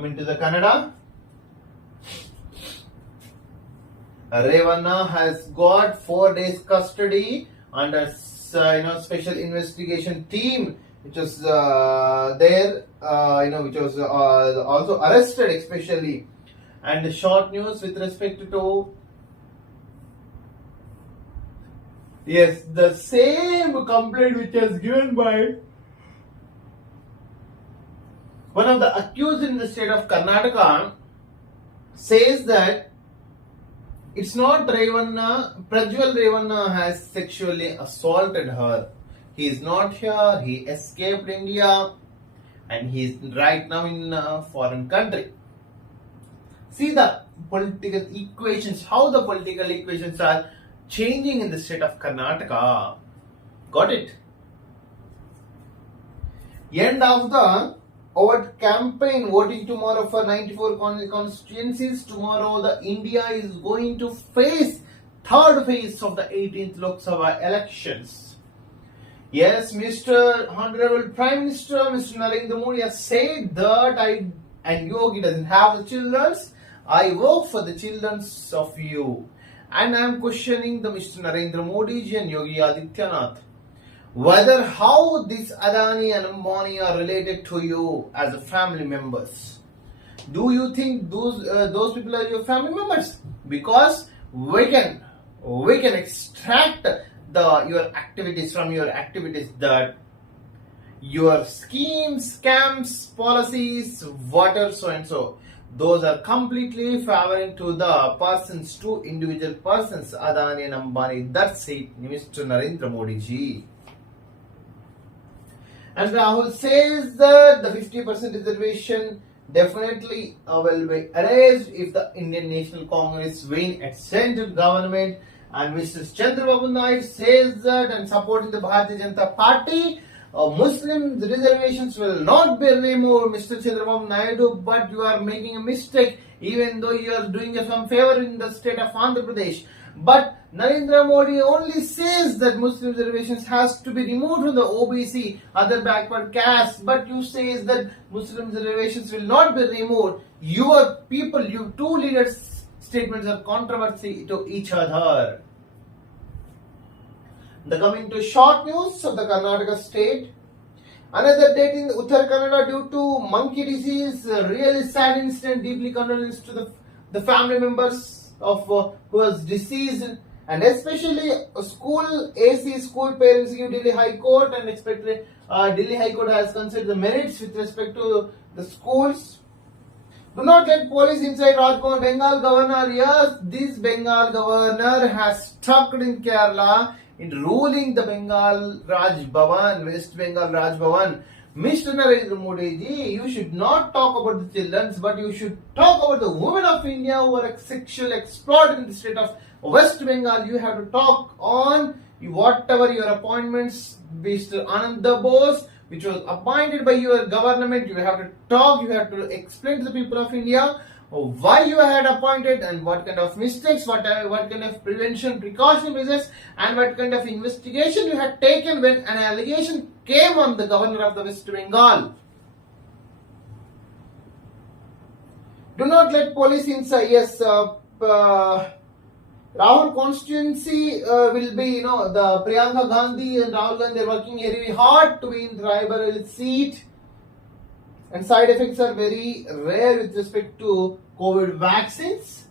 Coming to the Kannada. Revanna has got 4 days custody under special investigation team, which was there, which was also arrested especially. And the short news with respect to the same complaint which was given by one of the accused in the state of Karnataka says that it's not Revanna, Prajwal Revanna has sexually assaulted her. He is not here, he escaped India and he is right now in a foreign country. See the political equations, how the political equations are changing in the state of Karnataka. Got it? End of the our campaign voting tomorrow for 94 constituencies. Tomorrow the India is going to face third phase of the 18th Lok Sabha elections. Yes, Mr. Honorable Prime Minister, Mr. Narendra Modi has said that and Yogi doesn't have the children. I work for the children of you. And I am questioning the Mr. Narendra Modi ji and Yogi Adityanath whether how this Adani and Ambani are related to you as a family members. Do you think those people are your family members? Because we can extract your activities from your activities that your schemes, scams, policies, whatever so and so, those are completely favoring to the persons, to individual persons, Adani and Ambani. That's it, Mr. Narendra Modi ji. And Rahul says that the 50% reservation definitely will be erased if the Indian National Congress win at central government. And Mr. Chandrababu Naidu says that and supporting the Bharatiya Janata Party, Muslim reservations will not be removed, Mr. Chandrababu Naidu, but you are making a mistake even though you are doing some favor in the state of Andhra Pradesh. But Narendra Modi only says that Muslim reservations has to be removed from the OBC, other backward caste, but you says that Muslim reservations will not be removed. Your people, you two leaders' statements are controversy to each other. Coming to short news of the Karnataka state. Another death in Uttar Kannada due to monkey disease. Really sad incident. Deeply condolence to the family members of who was deceased, and especially school parents give Delhi High Court, and expected Delhi High Court has considered the merits with respect to the schools. Do not let police inside Raj Bhavan. Bengal governor, yes, this Bengal governor has stuck in Kerala in ruling the Bengal Raj Bhavan, West Bengal Raj Bhavan. Mr. Narendra Modi ji, you should not talk about the children, but you should talk about the women of India who are sexually exploited in the state of West Bengal. You have to talk on whatever your appointments, Mr. Ananda Bose, which was appointed by your government. You have to talk, you have to explain to the people of India why you had appointed and what kind of mistakes, what kind of prevention, precaution measures, and what kind of investigation you had taken when an allegation came on the governor of the West Bengal. Do not let police inside. Yes, Rahul constituency will be, the Priyanka Gandhi and Rahul Gandhi are working very hard to win the Raebareli seat. And side effects are very rare with respect to COVID vaccines.